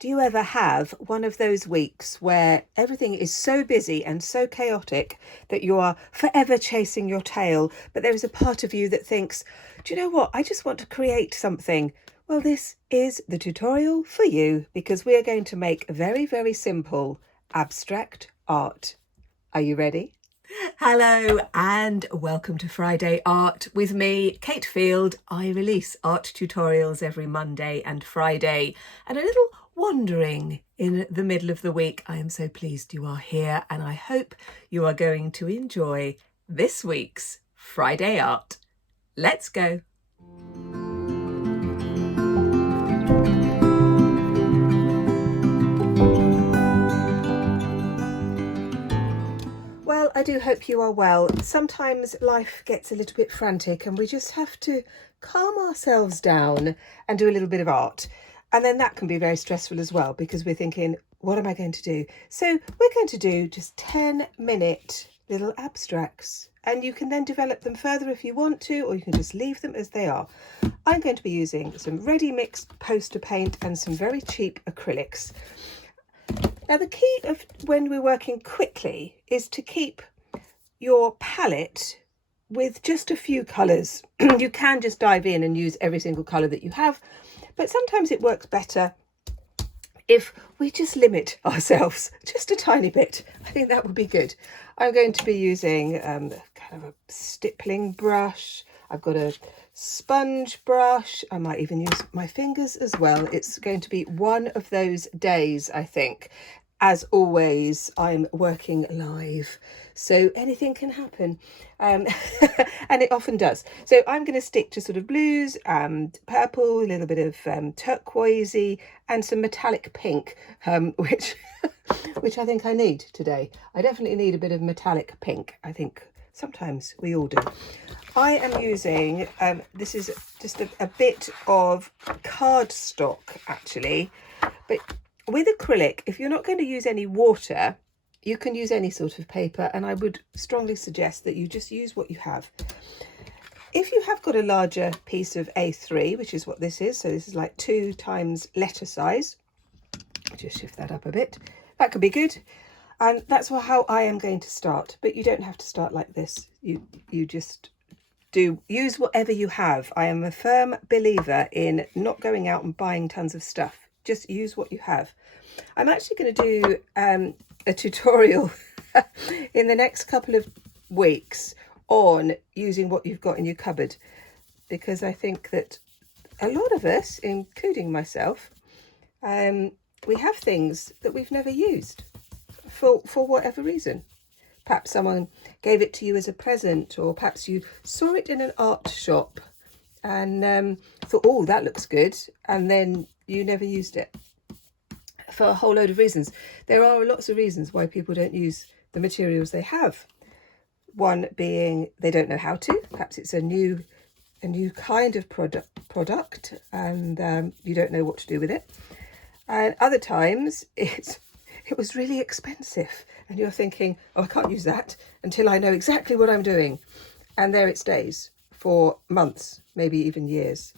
Do you ever have one of those weeks where everything is so busy and so chaotic that you are forever chasing your tail, but there is a part of you that thinks, do you know what? I just want to create something. Well, this is the tutorial for you because we are going to make very, very simple abstract art. Are you ready? Hello and welcome to Friday Art with me, Kate Field. I release art tutorials every Monday and Friday and a little wandering in the middle of the week. I am so pleased you are here and I hope you are going to enjoy this week's Friday Art. Let's go. Well, I do hope you are well. Sometimes life gets a little bit frantic and we just have to calm ourselves down and do a little bit of art. And then that can be very stressful as well because we're thinking, what am I going to do? So we're going to do just 10-minute little abstracts and you can then develop them further if you want to, or you can just leave them as they are. I'm going to be using some ready mixed poster paint and some very cheap acrylics. Now the key of when we're working quickly is to keep your palette with just a few colours. You can just dive in and use every single colour that you have, but sometimes it works better if we just limit ourselves just a tiny bit. I think that would be good. I'm going to be using kind of a stippling brush. I've got a sponge brush. I might even use my fingers as well. It's going to be one of those days, I think. As always, I'm working live, so anything can happen, and it often does. So I'm going to stick to sort of blues and purple, a little bit of turquoisey and some metallic pink, which I think I need today. I definitely need a bit of metallic pink. I think sometimes we all do. I am using, this is just a bit of cardstock actually, but with acrylic, if you're not going to use any water, you can use any sort of paper, and I would strongly suggest that you just use what you have. If you have got a larger piece of A3, which is what this is, so this is like 2 times letter size, just shift that up a bit, that could be good. And that's how I am going to start, but you don't have to start like this. You just use whatever you have. I am a firm believer in not going out and buying tons of stuff. Just use what you have. I'm actually going to do a tutorial in the next couple of weeks on using what you've got in your cupboard, because I think that a lot of us, including myself, we have things that we've never used for whatever reason. Perhaps someone gave it to you as a present, or perhaps you saw it in an art shop and thought, oh, that looks good, and then you never used it for a whole load of reasons. There are lots of reasons why people don't use the materials they have. One being they don't know how to. Perhaps it's a new kind of product and you don't know what to do with it. And other times it was really expensive and you're thinking, oh, I can't use that until I know exactly what I'm doing. And there it stays for months, maybe even years.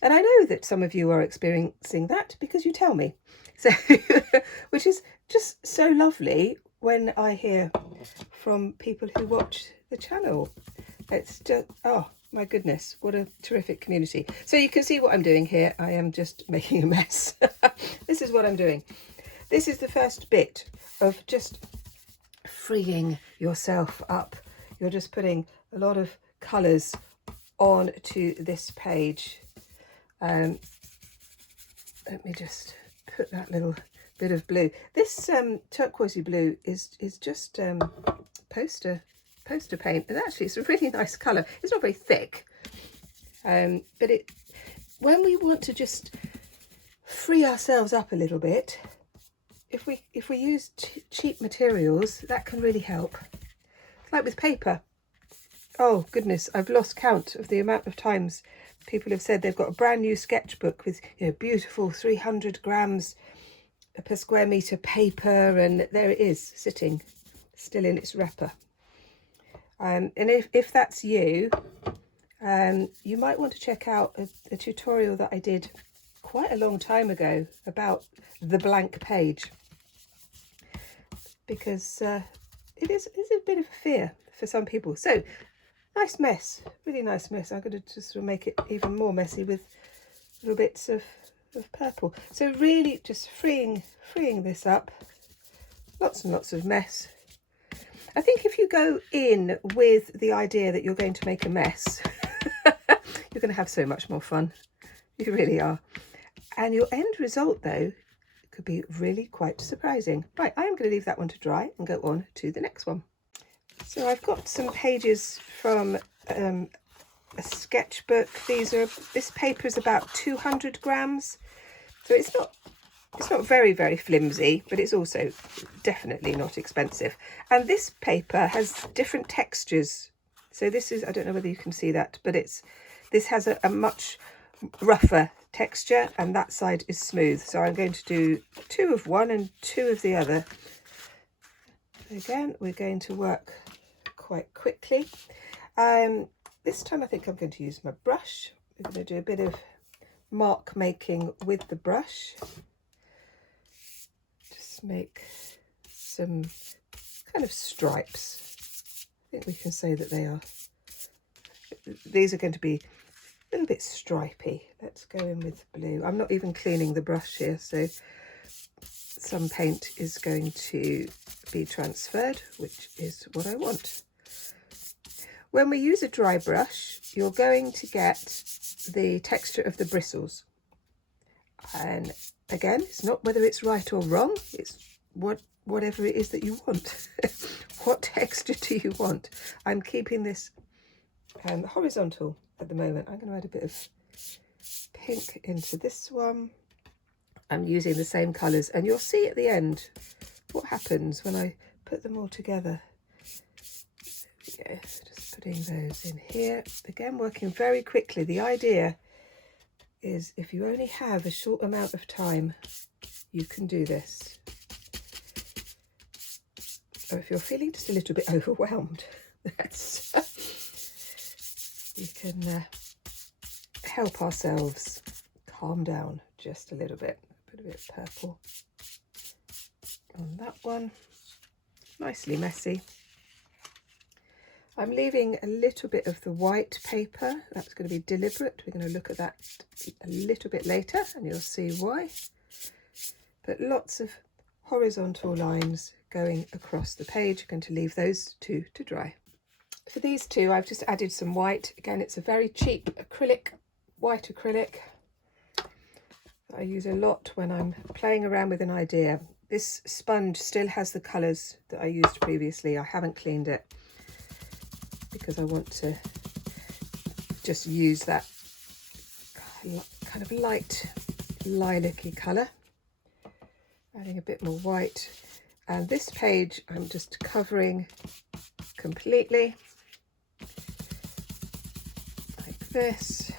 And I know that some of you are experiencing that because you tell me. So, which is just so lovely when I hear from people who watch the channel. It's just, oh my goodness, what a terrific community. So you can see what I'm doing here. I am just making a mess. This is what I'm doing. This is the first bit of just freeing yourself up. You're just putting a lot of colours onto this page. Let me just put that little bit of blue. This turquoisey blue is just poster paint, and actually it's a really nice colour. It's not very thick, but when we want to just free ourselves up a little bit, if we use cheap materials, that can really help. Like with paper. Oh goodness, I've lost count of the amount of times people have said they've got a brand new sketchbook with, you know, beautiful 300 grams per square metre paper, and there it is sitting still in its wrapper. And if that's you, you might want to check out a tutorial that I did quite a long time ago about the blank page, because it is a bit of a fear for some people. So nice mess, really nice mess. I'm going to just sort of make it even more messy with little bits of purple. So really just freeing this up. Lots and lots of mess. I think if you go in with the idea that you're going to make a mess, you're going to have so much more fun. You really are. And your end result, though, could be really quite surprising. Right, I'm going to leave that one to dry and go on to the next one. So I've got some pages from a sketchbook. This paper is about 200 grams. So it's not very, very flimsy, but it's also definitely not expensive. And this paper has different textures. So this is, I don't know whether you can see that, but this has a much rougher texture, and that side is smooth. So I'm going to do 2 of one and 2 of the other. Again, we're going to work quite quickly. This time I think I'm going to use my brush. We're going to do a bit of mark making with the brush. Just make some kind of stripes. I think we can say that these are going to be a little bit stripy. Let's go in with blue. I'm not even cleaning the brush here, so some paint is going to be transferred, which is what I want. When we use a dry brush, you're going to get the texture of the bristles. And again, it's not whether it's right or wrong, it's whatever it is that you want. What texture do you want? I'm keeping this horizontal at the moment. I'm going to add a bit of pink into this one. I'm using the same colours, and you'll see at the end what happens when I put them all together. There we go. Just putting those in here. Again, working very quickly. The idea is if you only have a short amount of time, you can do this. Or if you're feeling just a little bit overwhelmed, we can help ourselves calm down just a little bit. Put a bit of purple on that one. Nicely messy. I'm leaving a little bit of the white paper. That's going to be deliberate. We're going to look at that a little bit later and you'll see why. But lots of horizontal lines going across the page. I'm going to leave those 2 to dry. For these 2, I've just added some white. Again, it's a very cheap acrylic, white acrylic. I use a lot when I'm playing around with an idea. This sponge still has the colours that I used previously. I haven't cleaned it because I want to just use that kind of light lilac-y colour. Adding a bit more white. And this page I'm just covering completely like this,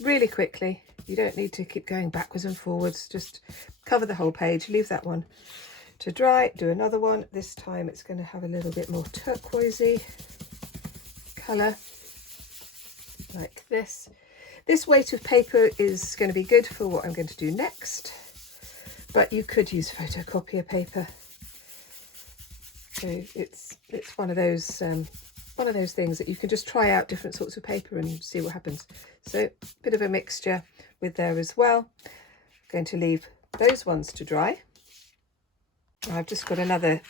really quickly. You don't need to keep going backwards and forwards, just cover the whole page, leave that one to dry, do another one. This time it's going to have a little bit more turquoisey colour, like this. This weight of paper is going to be good for what I'm going to do next, but you could use photocopier paper. So it's one of those things that you can just try out different sorts of paper and see what happens. So a bit of a mixture with there as well. I'm going to leave those ones to dry. I've just got another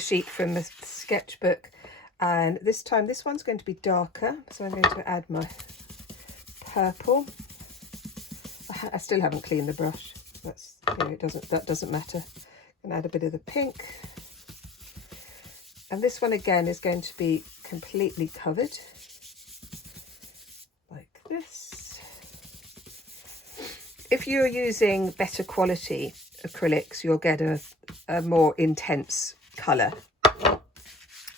sheet from the sketchbook, and this time this one's going to be darker, so I'm going to add my purple. I still haven't cleaned the brush. That doesn't matter. And add a bit of the pink. And this one again is going to be completely covered like this. If you're using better quality acrylics, you'll get a more intense colour.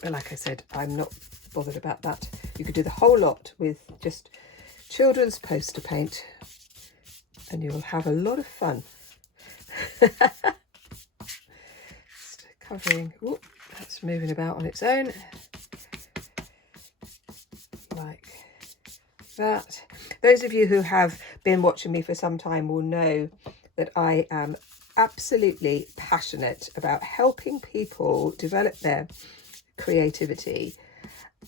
And like I said, I'm not bothered about that. You could do the whole lot with just children's poster paint and you'll have a lot of fun. Just covering, whoop, that's moving about on its own, like that. Those of you who have been watching me for some time will know that I am absolutely passionate about helping people develop their creativity,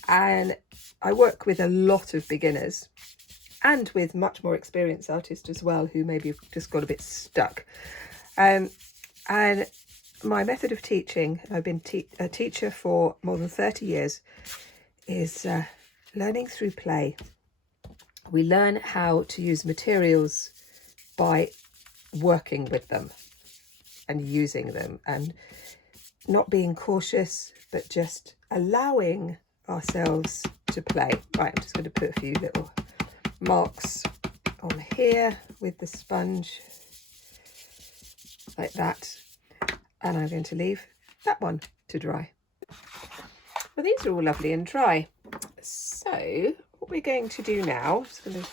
and I work with a lot of beginners and with much more experienced artists as well, who maybe have just got a bit stuck. And my method of teaching, I've been a teacher for more than 30 years, is learning through play. We learn how to use materials by working with them and using them, and not being cautious, but just allowing ourselves to play. Right, I'm just going to put a few little marks on here with the sponge, like that, and I'm going to leave that one to dry. Well, these are all lovely and dry. So what we're going to do now, just going to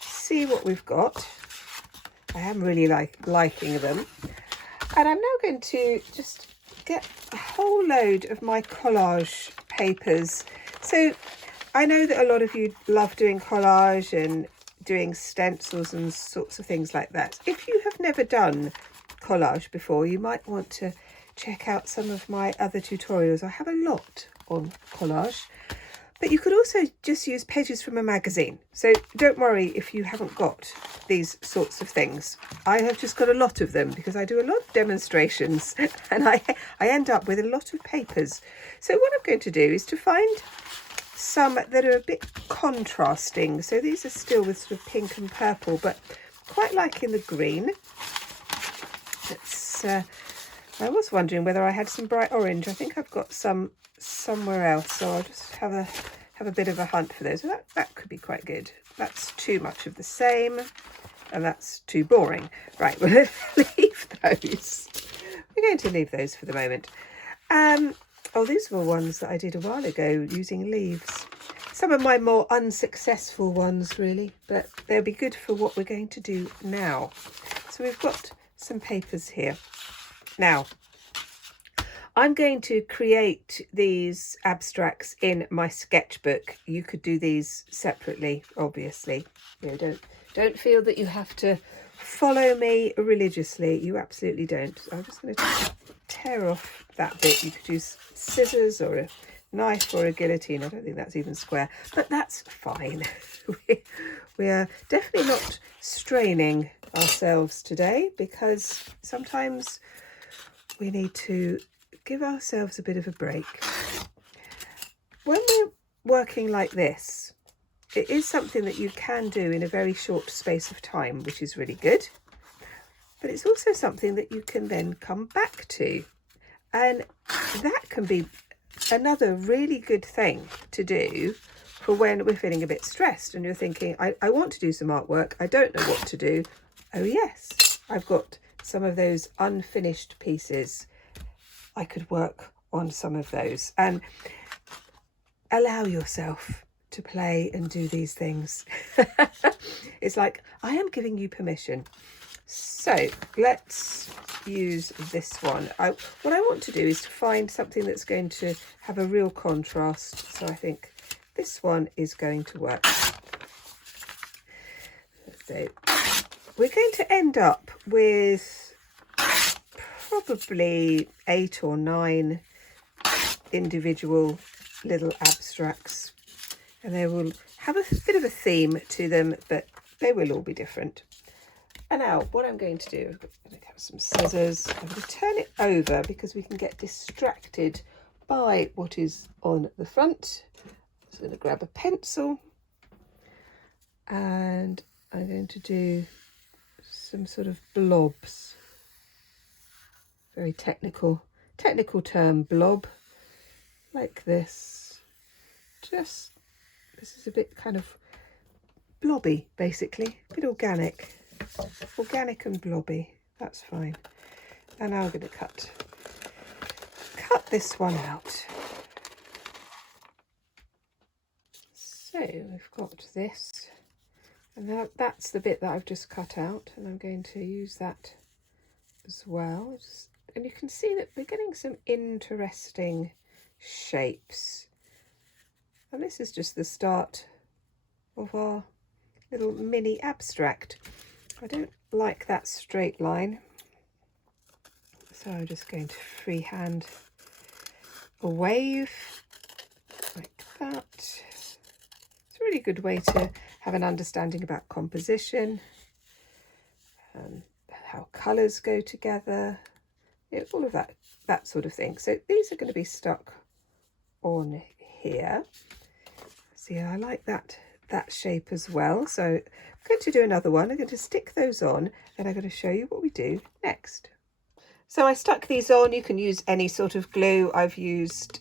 see what we've got. I am really liking them, and I'm now going to just get a whole load of my collage papers. So I know that a lot of you love doing collage and doing stencils and sorts of things like that. If you have never done collage before, you might want to check out some of my other tutorials. I have a lot on collage, but you could also just use pages from a magazine. So don't worry if you haven't got these sorts of things. I have just got a lot of them because I do a lot of demonstrations, and I end up with a lot of papers. So what I'm going to do is to find some that are a bit contrasting. So these are still with sort of pink and purple, but quite liking the green. I was wondering whether I had some bright orange. I think I've got some somewhere else, so I'll just have a bit of a hunt for those. That could be quite good. That's too much of the same, and that's too boring. Right, we'll leave those. We're going to leave those for the moment. Oh, these were ones that I did a while ago using leaves. Some of my more unsuccessful ones, really, but they'll be good for what we're going to do now. So we've got some papers here. Now, I'm going to create these abstracts in my sketchbook. You could do these separately, obviously. You know, don't feel that you have to follow me religiously. You absolutely don't. So I'm just going to tear off that bit. You could use scissors or a knife or a guillotine. I don't think that's even square, but that's fine. We are definitely not straining ourselves today, because sometimes we need to give ourselves a bit of a break. When we're working like this, it is something that you can do in a very short space of time, which is really good, but it's also something that you can then come back to, and that can be another really good thing to do for when we're feeling a bit stressed and you're thinking, I want to do some artwork, I don't know what to do. Oh yes, I've got some of those unfinished pieces. I could work on some of those, and allow yourself to play and do these things. It's like, I am giving you permission. So let's use this one. What I want to do is to find something that's going to have a real contrast. So I think this one is going to work. So we're going to end up with probably 8 or 9 individual little abstracts, and they will have a bit of a theme to them, but they will all be different. And now what I'm going to do, I'm going to have some scissors. I'm going to turn it over because we can get distracted by what is on the front. So I'm going to grab a pencil, and I'm going to do some sort of blobs. Very technical term, blob, like this. Just, this is a bit kind of blobby, basically, a bit organic and blobby. That's fine. And now I'm going to cut this one out. So we've got this, and that's the bit that I've just cut out, and I'm going to use that as well. And you can see that we're getting some interesting shapes, and this is just the start of our little mini abstract. I don't like that straight line, so I'm just going to freehand a wave like that. It's a really good way to have an understanding about composition and how colours go together, all of that sort of thing. So these are going to be stuck on here. See, I like that shape as well. So I'm going to do another one. I'm going to stick those on and I'm going to show you what we do next. So I stuck these on. You can use any sort of glue. I've used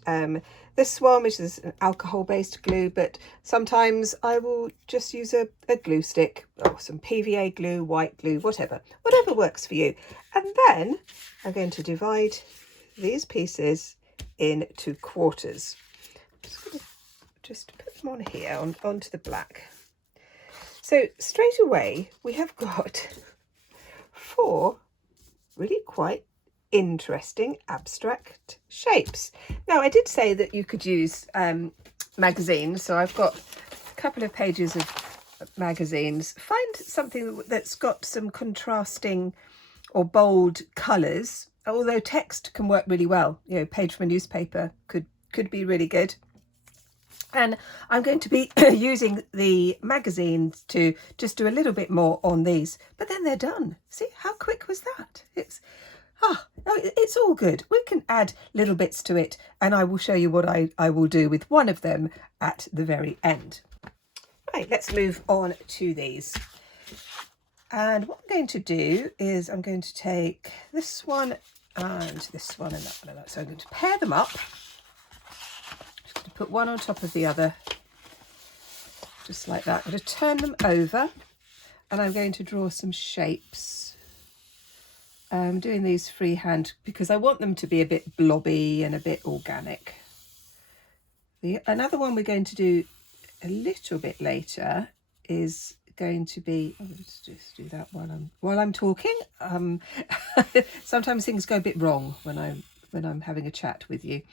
this one, which is an alcohol-based glue, but sometimes I will just use a glue stick or some PVA glue, white glue, whatever works for you. And then I'm going to divide these pieces into quarters. I'm just going to just put them on here, onto the black. So straight away, we have got 4 really quite interesting abstract shapes. Now, I did say that you could use magazines, so I've got a couple of pages of magazines. Find something that's got some contrasting or bold colours, although text can work really well. You know, page from a newspaper could be really good. And I'm going to be using the magazines to just do a little bit more on these, but then they're done. See how quick was that? It's all good. We can add little bits to it, and I will show you what I will do with one of them at the very end. Right, let's move on to these. And what I'm going to do is I'm going to take this one and this one and that one and that. So I'm going to pair them up. Just going to put one on top of the other, just like that. I'm going to turn them over and I'm going to draw some shapes. I'm doing these freehand because I want them to be a bit blobby and a bit organic. Another one we're going to do a little bit later is going to be, let's just do that while I'm talking. Sometimes things go a bit wrong when I'm having a chat with you.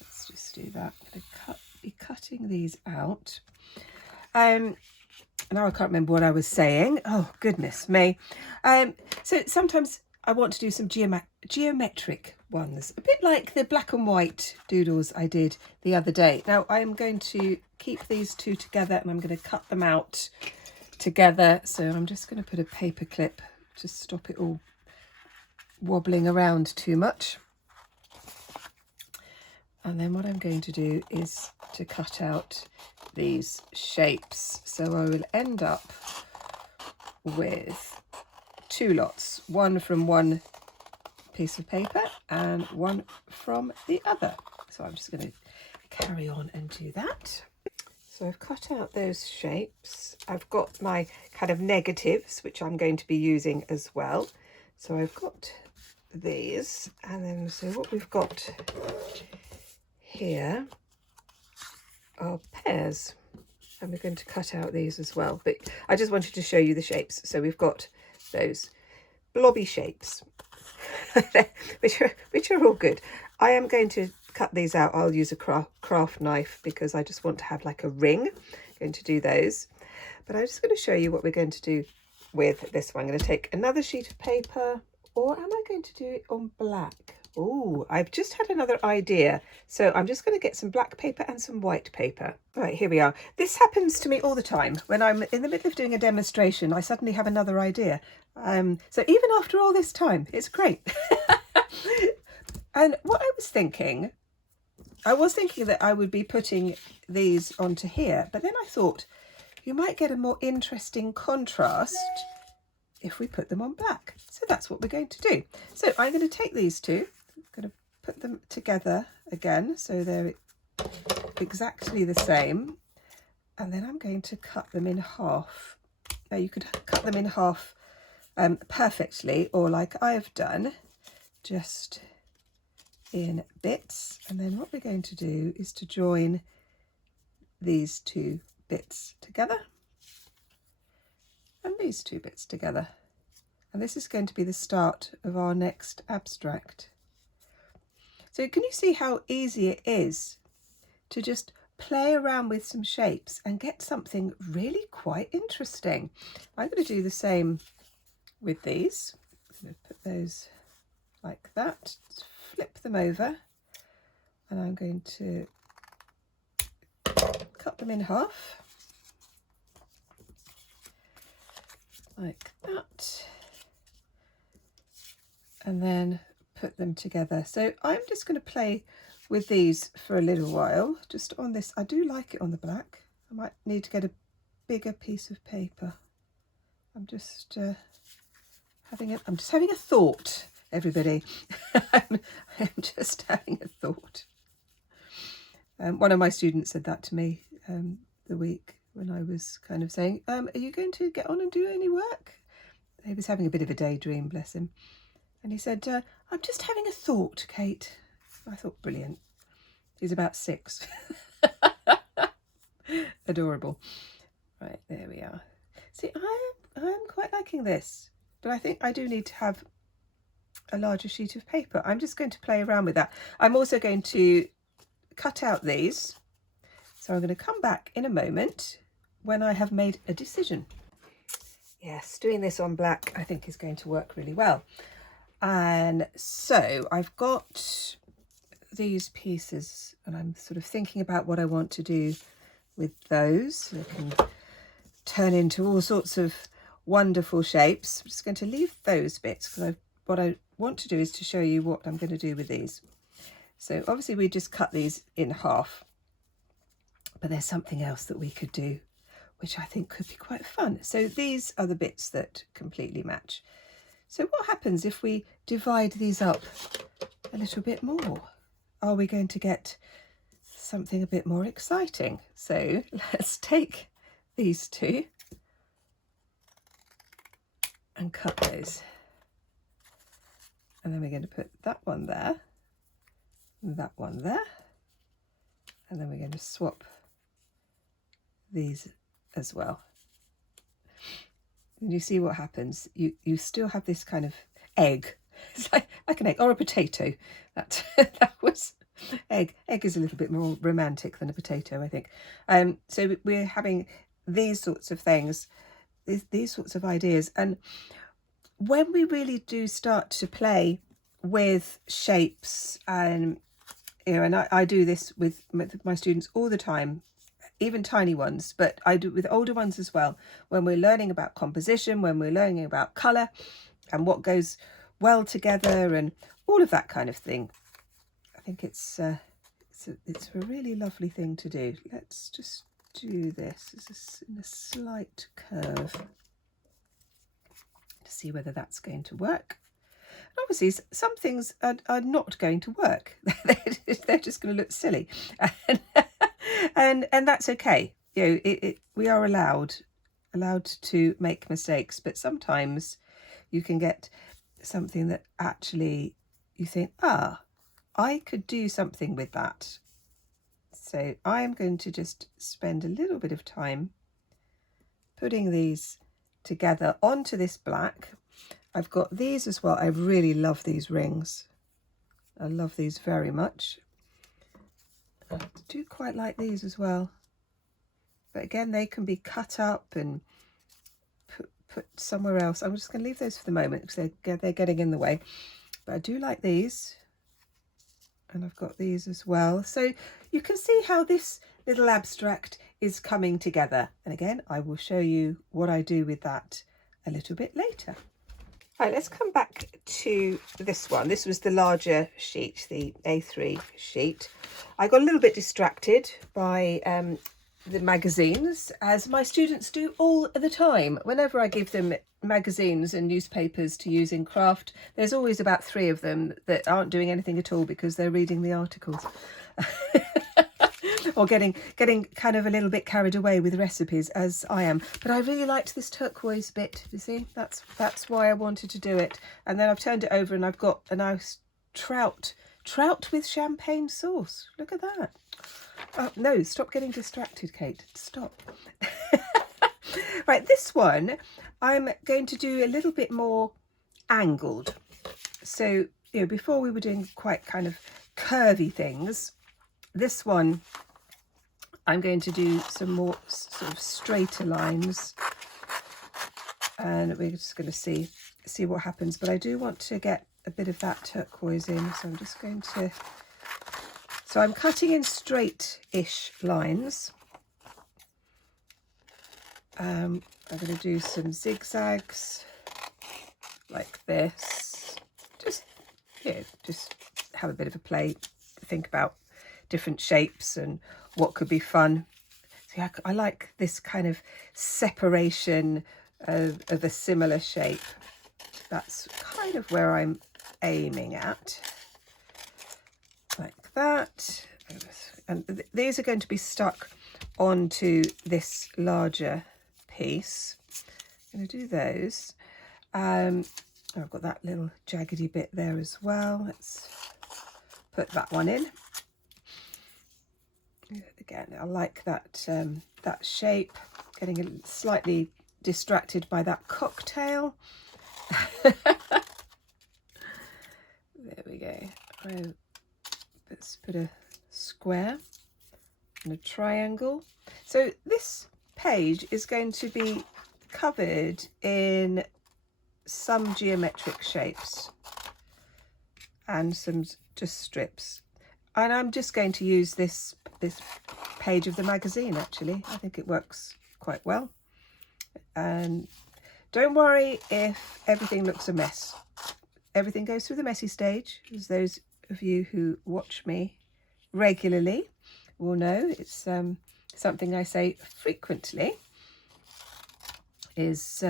Let's just do that. I'm going to be cutting these out. Now I can't remember what I was saying. Oh goodness me. So sometimes I want to do some geometric ones, a bit like the black and white doodles I did the other day. Now I'm going to keep these two together and I'm going to cut them out together. So I'm just going to put a paper clip to stop it all wobbling around too much. And then what I'm going to do is to cut out these shapes. So I will end up with 2 lots, one from one piece of paper and one from the other. So I'm just going to carry on and do that. So I've cut out those shapes. I've got my kind of negatives, which I'm going to be using as well. So I've got these, and then so what we've got here are pears, and we're going to cut out these as well. But I just wanted to show you the shapes. So we've got those blobby shapes, which are all good. I am going to cut these out. I'll use a craft knife because I just want to have like a ring. I'm going to do those, but I'm just going to show you what we're going to do with this one. I'm going to take another sheet of paper, or am I going to do it on black? Oh, I've just had another idea. So I'm just going to get some black paper and some white paper. Right, here we are. This happens to me all the time. When I'm in the middle of doing a demonstration, I suddenly have another idea. So even after all this time, it's great. And what I was thinking that I would be putting these onto here, but then I thought you might get a more interesting contrast if we put them on black. So that's what we're going to do. So I'm going to take these two, I'm going to put them together again so they're exactly the same, and then I'm going to cut them in half. Now you could cut them in half perfectly, or like I've done, just in bits. And then what we're going to do is to join these 2 bits together and these 2 bits together, and this is going to be the start of our next abstract. So can you see how easy it is to just play around with some shapes and get something really quite interesting. I'm going to do the same with these. I'm going to put those like that, flip them over, and I'm going to cut them in half like that, and then put them together. So I'm just going to play with these for a little while, just on this. I do like it on the black. I might need to get a bigger piece of paper. I'm just having a thought, everybody. I'm just having a thought. One of my students said that to me the week when I was kind of saying, are you going to get on and do any work? He was having a bit of a daydream, bless him. And he said, I'm just having a thought, Kate. I thought, brilliant. He's about 6. Adorable. Right, there we are. See, I'm quite liking this, but I think I do need to have a larger sheet of paper. I'm just going to play around with that. I'm also going to cut out these. So I'm going to come back in a moment when I have made a decision. Yes, doing this on black I think is going to work really well. And so I've got these pieces and I'm sort of thinking about what I want to do with those. They can turn into all sorts of wonderful shapes. I'm just going to leave those bits because what I want to do is to show you what I'm going to do with these. So obviously we just cut these in half, but there's something else that we could do which I think could be quite fun. So these are the bits that completely match. So what happens if we divide these up a little bit more? Are we going to get something a bit more exciting? So let's take these two and cut those. And then we're going to put that one there, that one there, and then we're going to swap these as well. And you see what happens. You still have this kind of egg. It's like an egg or a potato. That was egg. Egg is a little bit more romantic than a potato, I think. So we're having these sorts of things, these sorts of ideas. And when we really do start to play with shapes, and and I do this with my students all the time, even tiny ones, but I do it with older ones as well. When we're learning about composition, when we're learning about colour and what goes well together and all of that kind of thing, I think it's a really lovely thing to do. Let's just do this in a slight curve to see whether that's going to work. And obviously some things are not going to work. They're just going to look silly. And that's okay. We are allowed to make mistakes, but sometimes you can get something that actually you think, I could do something with that. So I'm going to just spend a little bit of time putting these together onto this black. I've got these as well. I really love these rings. I love these very much. I do quite like these as well, but again they can be cut up and put somewhere else. I'm just going to leave those for the moment because they're getting in the way, but I do like these, and I've got these as well. So you can see how this little abstract is coming together, and again I will show you what I do with that a little bit later. Right, let's come back to this one. This was the larger sheet, the A3 sheet. I got a little bit distracted by the magazines, as my students do all the time. Whenever I give them magazines and newspapers to use in craft, there's always about 3 of them that aren't doing anything at all because they're reading the articles. Or getting kind of a little bit carried away with recipes, as I am. But I really liked this turquoise bit, you see? That's why I wanted to do it. And then I've turned it over and I've got a nice trout with champagne sauce. Look at that. Oh, no, stop getting distracted, Kate. Stop. Right, this one I'm going to do a little bit more angled. So, before we were doing quite kind of curvy things, this one I'm going to do some more sort of straighter lines, and we're just going to see what happens. But I do want to get a bit of that turquoise in, so I'm just going to, so I'm cutting in straight-ish lines. I'm going to do some zigzags like this, just, you know, just have a bit of a play, think about different shapes and what could be fun. See, I like this kind of separation of a similar shape. That's kind of where I'm aiming at, like that. And these are going to be stuck onto this larger piece. I'm going to do those. I've got that little jaggedy bit there as well. Let's put that one in. Again, I like that that shape. Getting slightly distracted by that cocktail. There we go. Let's put a square and a triangle. So this page is going to be covered in some geometric shapes and some just strips, and I'm just going to use this page of the magazine. Actually, I think it works quite well, and don't worry if everything looks a mess. Everything goes through the messy stage, as those of you who watch me regularly will know. It's something I say frequently, is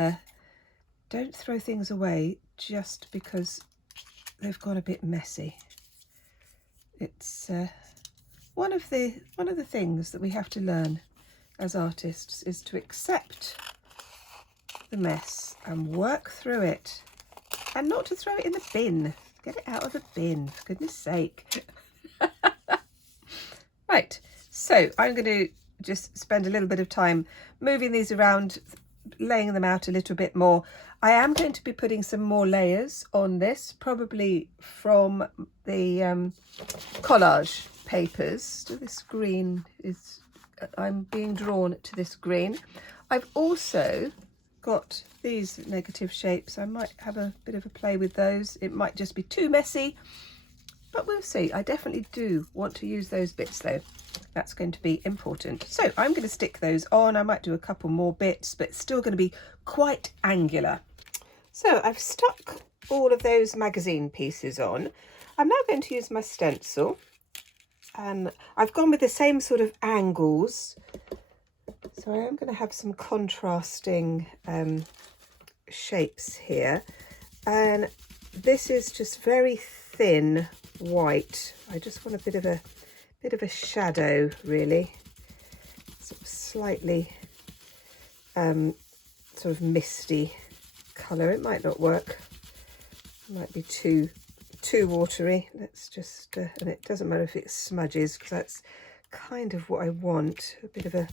don't throw things away just because they've got a bit messy. It's one of the things that we have to learn as artists, is to accept the mess and work through it, and not to throw it in the bin. Get it out of the bin, for goodness sake. Right, so I'm going to just spend a little bit of time moving these around, laying them out a little bit more. I am going to be putting some more layers on this, probably from the collage papers. So this green is, I'm being drawn to this green. I've also got these negative shapes. I might have a bit of a play with those. It might just be too messy, but we'll see. I definitely do want to use those bits though. That's going to be important. So I'm going to stick those on. I might do a couple more bits, but it's still going to be quite angular. So I've stuck all of those magazine pieces on. I'm now going to use my stencil, and I've gone with the same sort of angles. So I am going to have some contrasting shapes here, and this is just very thin white. I just want a bit of a shadow, really, sort of slightly sort of misty colour. It might not work. It might be too watery. Let's just and it doesn't matter if it smudges, because that's kind of what I want. A bit of a,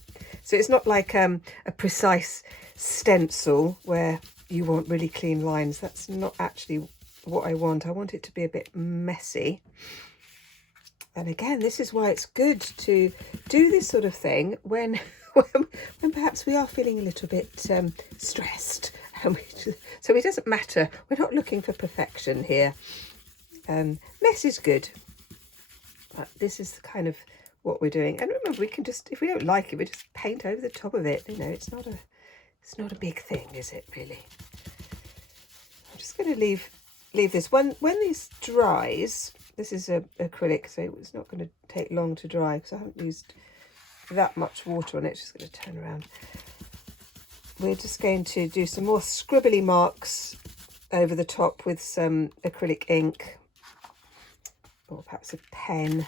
so it's not like a precise stencil where you want really clean lines. That's not actually what I want. I want it to be a bit messy. And again, this is why it's good to do this sort of thing when perhaps we are feeling a little bit stressed. And so it doesn't matter. We're not looking for perfection here. Mess is good. But this is kind of what we're doing. And remember, we can just, if we don't like it, we just paint over the top of it. You know, it's not a big thing, is it, really? I'm just going to leave this. When this dries, this is acrylic, so it's not going to take long to dry because I haven't used that much water on it. Just going to turn around. We're just going to do some more scribbly marks over the top with some acrylic ink, or perhaps a pen.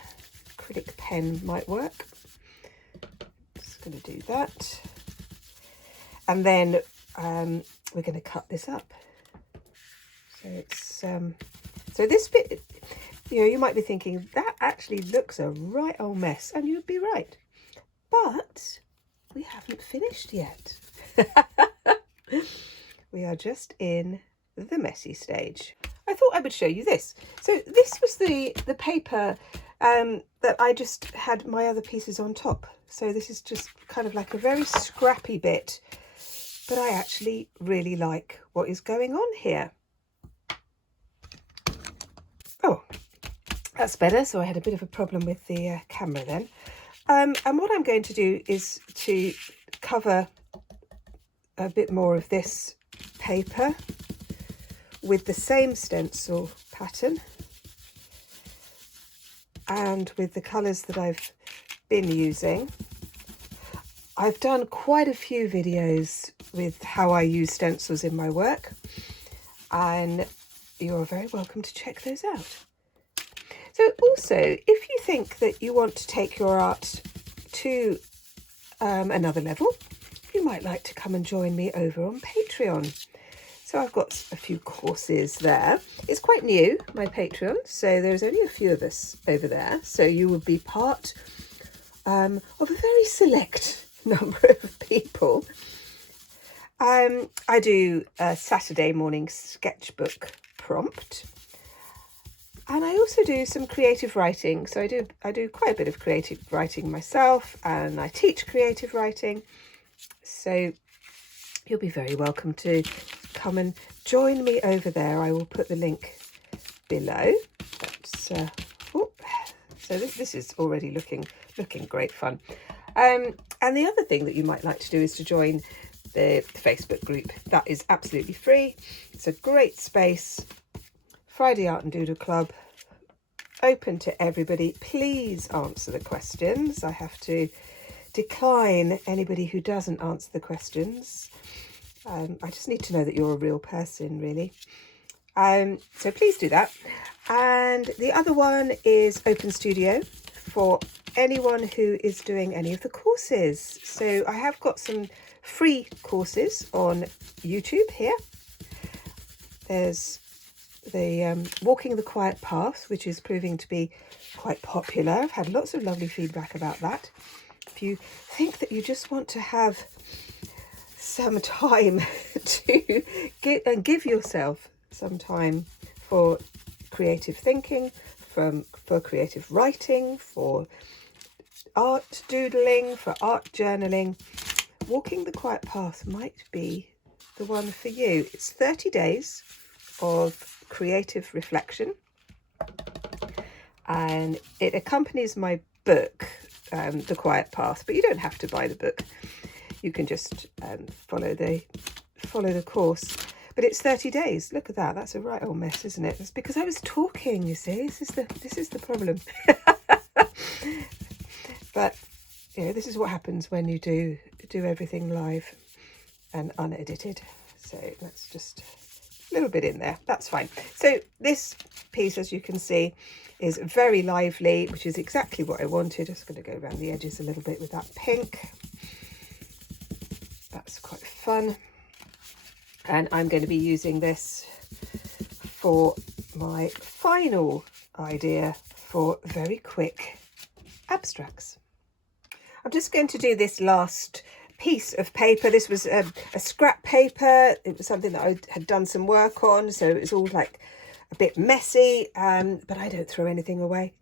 Acrylic pen might work. Just going to do that, and then we're going to cut this up. So it's so this bit, you know, you might be thinking that actually looks a right old mess, and you'd be right, but we haven't finished yet. We are just in the messy stage. I thought I would show you this. So this was the paper that I just had my other pieces on top. So this is just kind of like a very scrappy bit, but I actually really like what is going on here. Oh, that's better. So I had a bit of a problem with the camera then. And what I'm going to do is to cover a bit more of this paper with the same stencil pattern and with the colours that I've been using. I've done quite a few videos with how I use stencils in my work, and you're very welcome to check those out. So also, if you think that you want to take your art to another level, you might like to come and join me over on Patreon. So I've got a few courses there. It's quite new, my Patreon, so there's only a few of us over there. So you would be part of a very select number of people. I do a Saturday morning sketchbook prompt. And I also do some creative writing. So I do quite a bit of creative writing myself, and I teach creative writing. So you'll be very welcome to come and join me over there. I will put the link below. So this is already looking great fun. And the other thing that you might like to do is to join the Facebook group. That is absolutely free. It's a great space. Friday Art and Doodle Club, open to everybody. Please answer the questions. I have to decline anybody who doesn't answer the questions. I just need to know that you're a real person, really. So please do that. And the other one is Open Studio for anyone who is doing any of the courses. So I have got some free courses on YouTube here. There's the Walking the Quiet Path, which is proving to be quite popular. I've had lots of lovely feedback about that. If you think that you just want to have some time to give yourself some time for creative thinking, for creative writing, for art doodling, for art journaling, Walking the Quiet Path might be the one for you. It's 30 days of creative reflection, and it accompanies my book, The Quiet Path, but you don't have to buy the book. You can just follow the course. But it's 30 days. Look at that. That's a right old mess, isn't it? It's because I was talking, you see. This is the problem. But you know, this is what happens when you do everything live and unedited. So that's just a little bit in there. That's fine. So this piece, as you can see, is very lively, which is exactly what I wanted. I'm just going to go around the edges a little bit with that pink. That's quite fun. And I'm going to be using this for my final idea for very quick abstracts. I'm just going to do this last piece of paper. This was a scrap paper. It was something that I had done some work on, so it was all like a bit messy, but I don't throw anything away.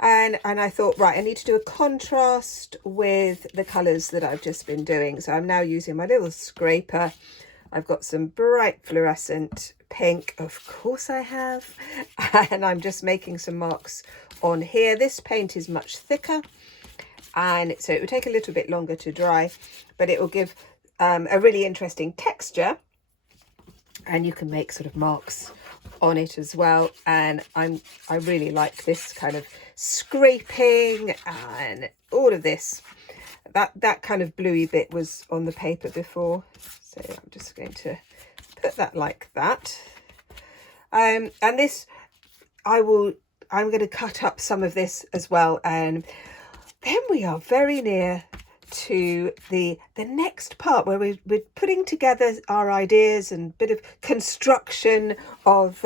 and I thought, right, I need to do a contrast with the colours that I've just been doing. So I'm now using my little scraper. I've got some bright fluorescent pink, of course I have, and I'm just making some marks on here. This paint is much thicker, and so it will take a little bit longer to dry, but it will give a really interesting texture, and you can make sort of marks on it as well. And I really like this kind of scraping and all of this. That kind of bluey bit was on the paper before, so I'm just going to put that like that. And this, I'm going to cut up some of this as well, and then we are very near to the next part where we're putting together our ideas and bit of construction of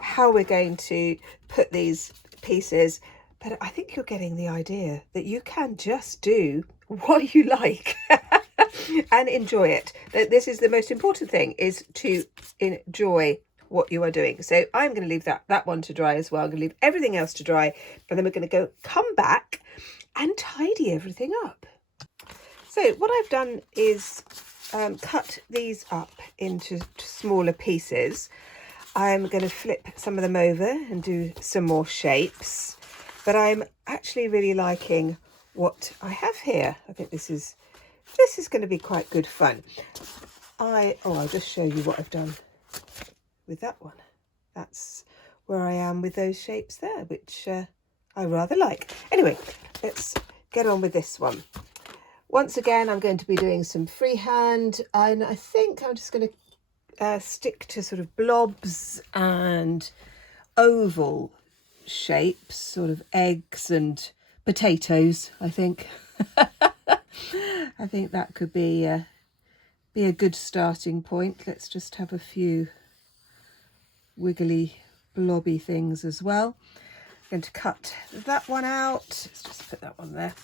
how we're going to put these pieces. But I think you're getting the idea that you can just do what you like and enjoy it. This is the most important thing, is to enjoy what you are doing. So I'm going to leave that one to dry as well. I'm going to leave everything else to dry, and then we're going to come back and tidy everything up. So what I've done is cut these up into smaller pieces. I'm going to flip some of them over and do some more shapes, but I'm actually really liking what I have here. I think this is going to be quite good fun. I'll just show you what I've done with that one. That's where I am with those shapes there, which I rather like. Anyway, let's get on with this one. Once again, I'm going to be doing some freehand, and I think I'm just going to stick to sort of blobs and oval shapes, sort of eggs and potatoes, I think. I think that could be a good starting point. Let's just have a few wiggly blobby things as well. I'm going to cut that one out. Let's just put that one there.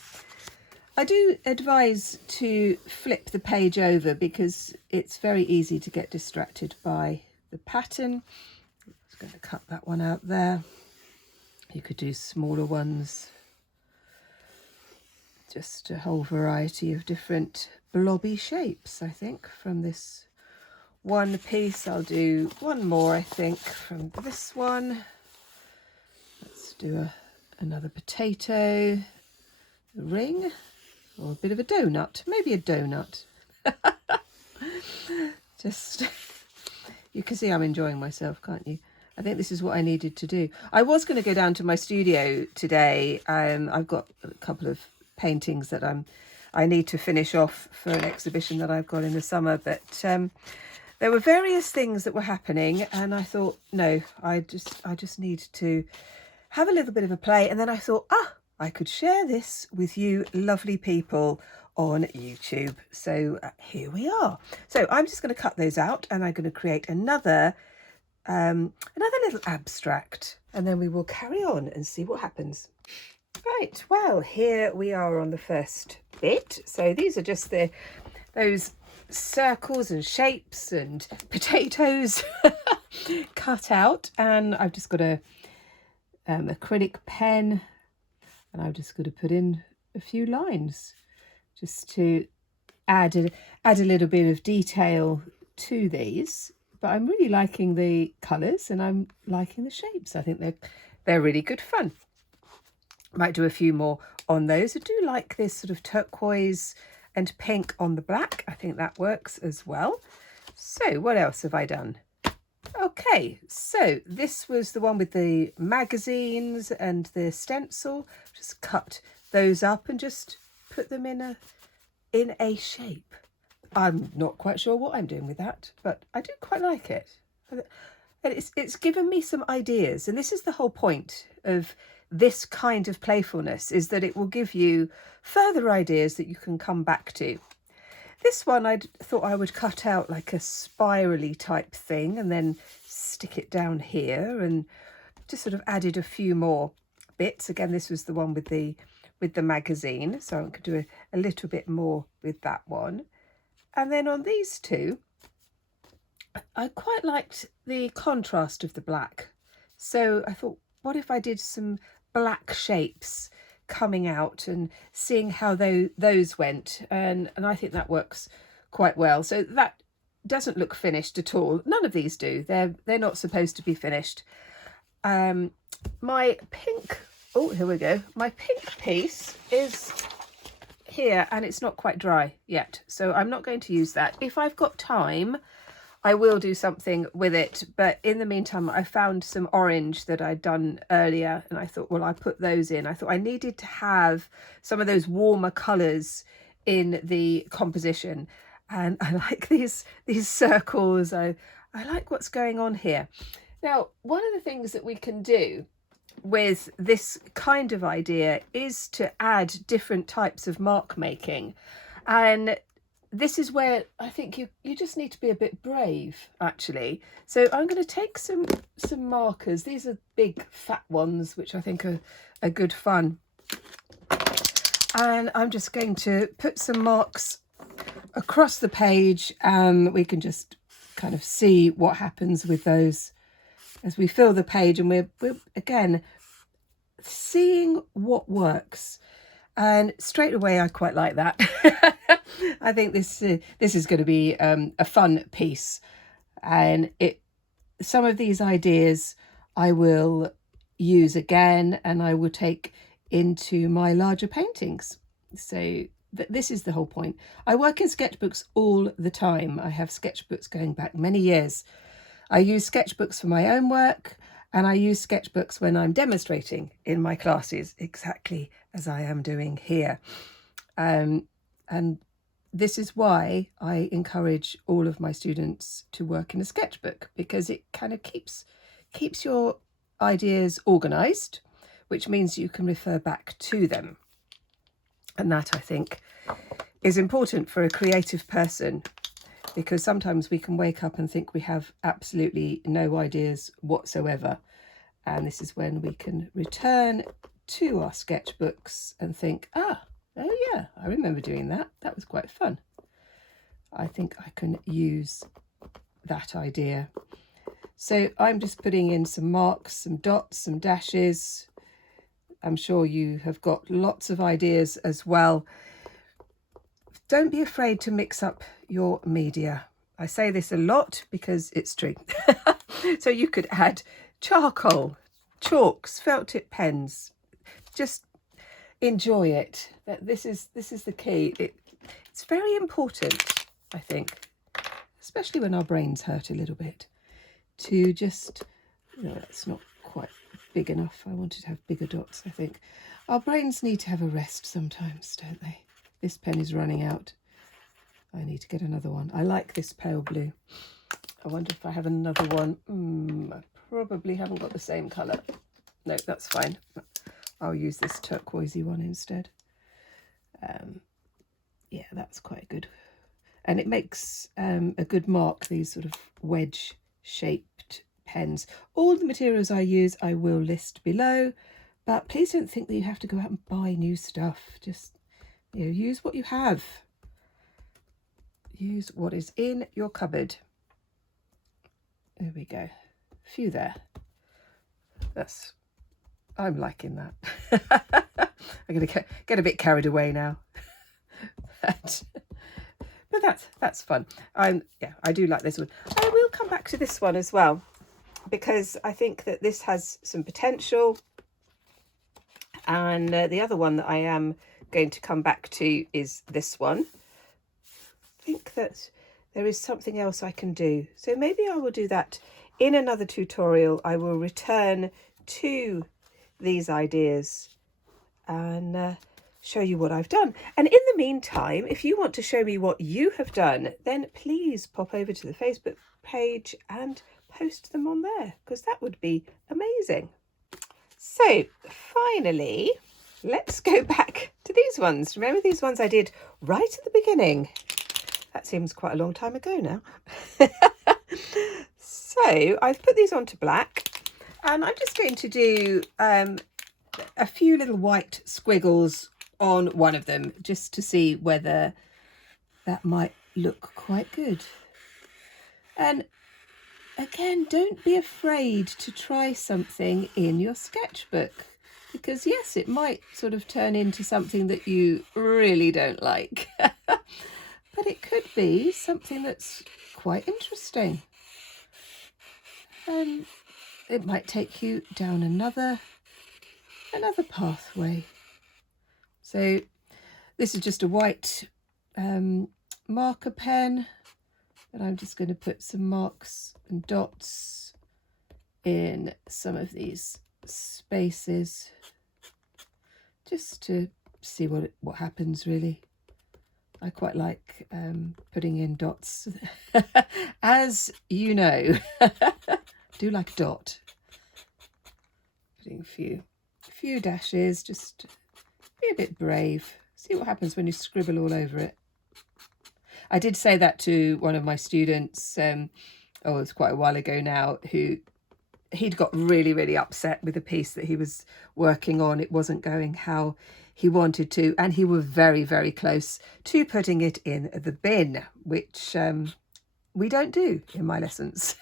I do advise to flip the page over because it's very easy to get distracted by the pattern. I'm just going to cut that one out there. You could do smaller ones. Just a whole variety of different blobby shapes, I think, from this one piece. I'll do one more, I think, from this one. Let's do another potato, a ring, or a bit of a donut, maybe a donut. Just, you can see I'm enjoying myself, can't you? I think this is what I needed to do. I was going to go down to my studio today. I've got a couple of paintings that I need to finish off for an exhibition that I've got in the summer, but there were various things that were happening, and I thought, no, I just need to have a little bit of a play. And then I thought, I could share this with you lovely people on YouTube. So here we are. So I'm just going to cut those out, and I'm going to create another little abstract, and then we will carry on and see what happens. Right, well, here we are on the first bit. So these are just those circles and shapes and potatoes cut out, and I've just got a acrylic pen, and I'm just going to put in a few lines just to add a little bit of detail to these. But I'm really liking the colours, and I'm liking the shapes. I think they're really good fun. Might do a few more on those. I do like this sort of turquoise and pink on the black. I think that works as well. So what else have I done? Okay, so this was the one with the magazines and the stencil. Just cut those up and just put them in a shape. I'm not quite sure what I'm doing with that, but I do quite like it. And it's given me some ideas, and this is the whole point of this kind of playfulness, is that it will give you further ideas that you can come back to. This one I thought I would cut out like a spirally type thing and then stick it down here, and just sort of added a few more bits. Again, this was the one with the magazine, so I could do a little bit more with that one. And then on these two, I quite liked the contrast of the black. So I thought, what if I did some black shapes coming out and seeing how those went? And I think that works quite well. So that doesn't look finished at all. None of these do. They're not supposed to be finished. My pink, here we go. My pink piece is here, and it's not quite dry yet, so I'm not going to use that. If I've got time, I will do something with it, but in the meantime I found some orange that I'd done earlier, and I thought, well, I put those in. I thought I needed to have some of those warmer colours in the composition, and I like these circles. I like what's going on here. Now, one of the things that we can do with this kind of idea is to add different types of mark making, and this is where I think you just need to be a bit brave, actually. So I'm going to take some markers. These are big fat ones, which I think are good fun, and I'm just going to put some marks across the page, and we can just kind of see what happens with those as we fill the page, and we're again seeing what works. And straight away I quite like that. I think this is going to be a fun piece, and some of these ideas I will use again and I will take into my larger paintings. So this is the whole point. I work in sketchbooks all the time. I have sketchbooks going back many years. I use sketchbooks for my own work, and I use sketchbooks when I'm demonstrating in my classes, exactly as I am doing here. And this is why I encourage all of my students to work in a sketchbook, because it kind of keeps your ideas organised, which means you can refer back to them. And that, I think, is important for a creative person, because sometimes we can wake up and think we have absolutely no ideas whatsoever. And this is when we can return to our sketchbooks and think, oh yeah, I remember doing that. That was quite fun. I think I can use that idea. So I'm just putting in some marks, some dots, some dashes. I'm sure you have got lots of ideas as well. Don't be afraid to mix up your media. I say this a lot because it's true. So you could add charcoal, chalks, felt tip pens. Just enjoy it. This is the key. It's very important, I think, especially when our brains hurt a little bit, to just, no, that's not quite big enough. I wanted to have bigger dots, I think. Our brains need to have a rest sometimes, don't they? This pen is running out. I need to get another one. I like this pale blue. I wonder if I have another one. I probably haven't got the same colour. No, that's fine. I'll use this turquoisey one instead. Yeah, that's quite good. And it makes a good mark, these sort of wedge shaped pens. All the materials I use I will list below, but please don't think that you have to go out and buy new stuff. Just, you know, use what you have. Use what is in your cupboard. There we go. A few there. I'm liking that. I'm going to get a bit carried away now. But that's fun. Yeah, I do like this one. I will come back to this one as well, because I think that this has some potential. And the other one that I am going to come back to is this one. I think that there is something else I can do. So maybe I will do that in another tutorial. I will return to these ideas and show you what I've done. And in the meantime, if you want to show me what you have done, then please pop over to the Facebook page and post them on there, because that would be amazing. So finally, let's go back to these ones. Remember these ones I did right at the beginning? That seems quite a long time ago now. So I've put these onto black, and I'm just going to do a few little white squiggles on one of them, just to see whether that might look quite good. And again, don't be afraid to try something in your sketchbook, because yes, it might sort of turn into something that you really don't like, but it could be something that's quite interesting. And it might take you down another pathway. So this is just a white marker pen, and I'm just going to put some marks and dots in some of these spaces, just to see what happens really. I quite like putting in dots, as you know. Do like a dot. Putting a few dashes, just be a bit brave. See what happens when you scribble all over it. I did say that to one of my students, it's quite a while ago now, he'd got really, really upset with the piece that he was working on. It wasn't going how he wanted to, and he was very, very close to putting it in the bin, which we don't do in my lessons.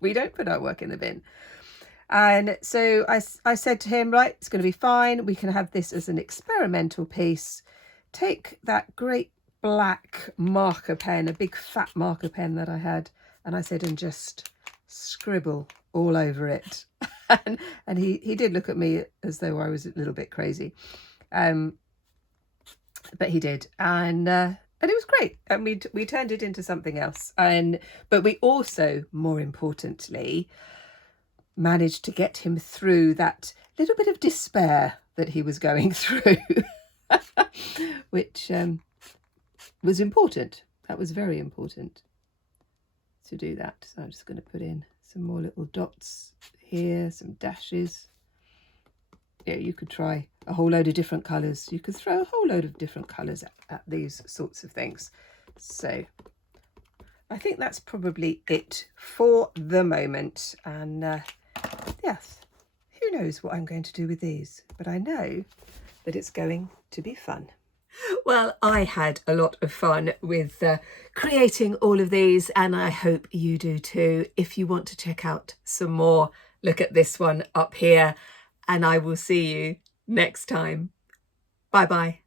We don't put our work in the bin. And so I said to him, right, it's going to be fine. We can have this as an experimental piece. Take that great black marker pen, a big fat marker pen that I had, and I said, and just scribble all over it. and he did look at me as though I was a little bit crazy, but he did, and it was great, and we turned it into something else. But we also, more importantly, managed to get him through that little bit of despair that he was going through, which was important. That was very important to do that. So I'm just going to put in some more little dots here, some dashes. Yeah, you could try a whole load of different colours. You could throw a whole load of different colours at these sorts of things. So I think that's probably it for the moment. And yes, who knows what I'm going to do with these, but I know that it's going to be fun. Well, I had a lot of fun with creating all of these, and I hope you do too. If you want to check out some more, look at this one up here, and I will see you next time. Bye bye.